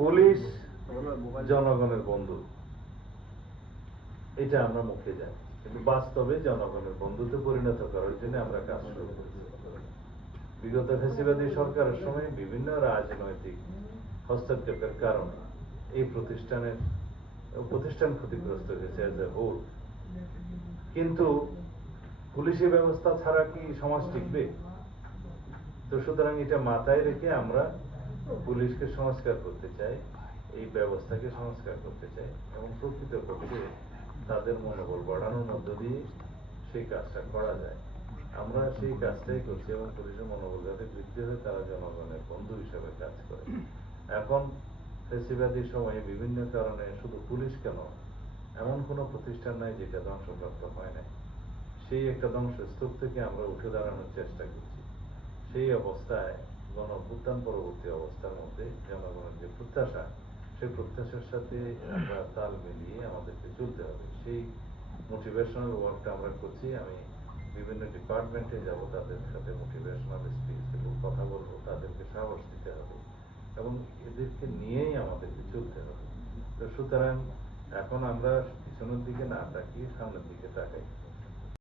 Police জনগণের বন্ধু, এটা আমরা মুখে যাই, কিন্তু বাস্তবে জনগণের বন্ধুতে পরিণত করার জন্য আমরা কাজ শুরু করেছি। বিগত ফ্যাসিবাদী সরকারের সময় বিভিন্ন রাজনৈতিক হস্তক্ষেপের কারণে এই প্রতিষ্ঠান ক্ষতিগ্রস্ত হয়েছে এজ এ হোল। কিন্তু পুলিশি ব্যবস্থা ছাড়া কি সমাজ টিকবে? তো সুতরাং এটা মাথায় রেখে আমরা পুলিশকে সংস্কার করতে চাই, এই ব্যবস্থাকে সংস্কার করতে চাই, এবং প্রকৃতপক্ষে তাদের মনোবল বাড়ানোর মধ্য দিয়ে সেই কাজটা করা যায়। আমরা সেই কাজটাই করছি, এবং পুলিশের মনোবল যাতে বৃদ্ধি হয়, তারা জনগণের বন্ধু হিসেবে কাজ করে। এখন ফ্যাসিবাদী সময়ে বিভিন্ন কারণে শুধু পুলিশ কেন, এমন কোনো প্রতিষ্ঠান নাই যেটা ধ্বংসপ্রাপ্ত হয় নাই। সেই একটা ধ্বংসস্তূপ থেকে আমরা উঠে দাঁড়ানোর চেষ্টা করছি। সেই অবস্থায় গণঅভ্যুত্থান পরবর্তী অবস্থার মধ্যে জনগণের যে প্রত্যাশা, সেই প্রত্যাশার সাথে আমরা তাল মিলিয়ে আমাদেরকে চলতে হবে। সেই মোটিভেশনাল ওয়ার্কটা আমরা করছি। আমি বিভিন্ন ডিপার্টমেন্টে যাব, তাদের সাথে মোটিভেশনাল স্পিচ দেবো, কথা বলবো, তাদেরকে সাহস দিতে হবে, এবং এদেরকে নিয়েই আমাদেরকে চলতে হবে। তো সুতরাং এখন আমরা পিছনের দিকে না তাকিয়ে সামনের দিকে তাকাই।